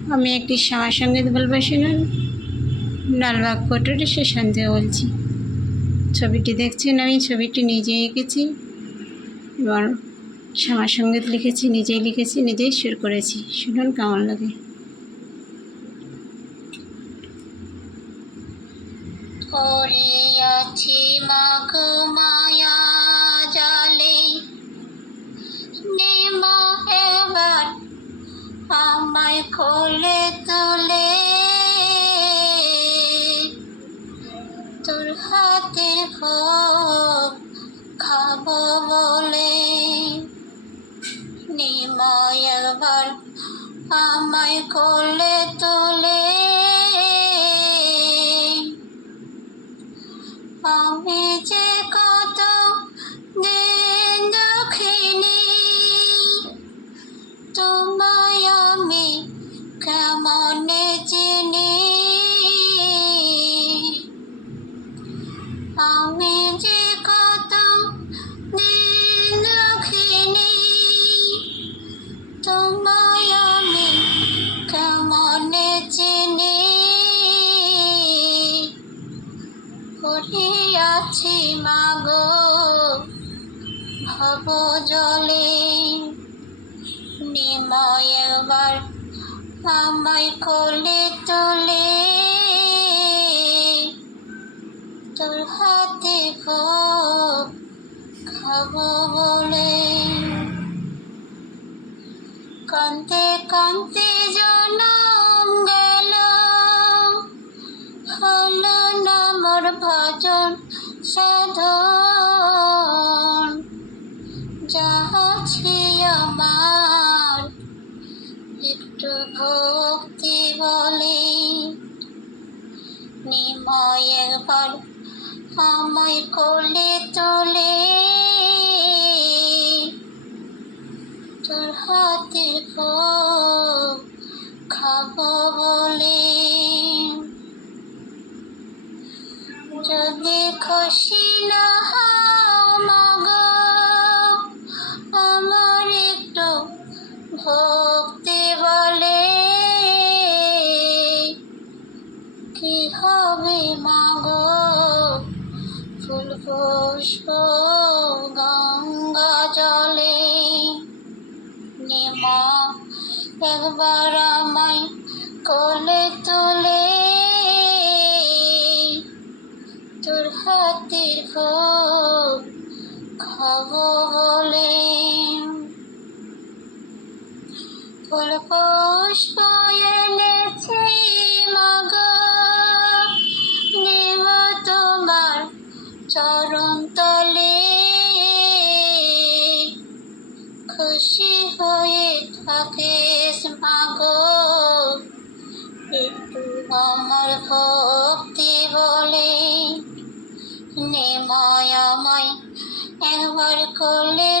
আমি একটি শ্যামা সঙ্গীত বলবো শুনুন। লালবাগ কোর্টের স্টেশন থেকে বলছি। ছবিটি দেখছেন, আমি ছবিটি নিজেই এঁকেছি এবং শ্যামা সঙ্গীত লিখেছি, নিজেই লিখেছি, নিজেই সুর করেছি। শুনুন কেমন লাগে। পড়িয়াছি মাগো মায়া জালে, নেমা এবার আমায় কোলে তুলে, তোর হাতে ভোগ খাবো বলে। নেমা এবার আমায় কোলে তুলে, আমি যে কত দিন দেখিনি, তোমায় আমি কেমনে চিনি। আমি যে কত দিন দেখিনি, তোমায় আমি কেমনে চিনি। পড়িয়াছি মাগো ভব জলে, নিময় এবার আমায় কোলে তোলে, তোর হাতে ভোগ খাবো বলে। কান্তে কান্তে জনম গেল, হলো না মোর ভজন সাধন। যাহাছি আমার একটু ভক্তি বলে, নিময় এবার আমায় কোলে তোলে, তোর হাতের ভোগ খাবো বলে। যদি খুশি না হও মাগো, আমার একটু ভক্তি বলে, কি হবে মাগো ফুল পুষ্প গঙ্গা জলে। নেমা একবার আমায় কোলে তুলে, তোর হাতের ভোগ খাবো বলে। ফুল পুষ্প এনেছি মাগো, দেব তোমার চরণ তলে, খুশি হয়ে থাকিস মাগো একটু আমার ভক্তি বলে। নেময় আমায় একবার কোলে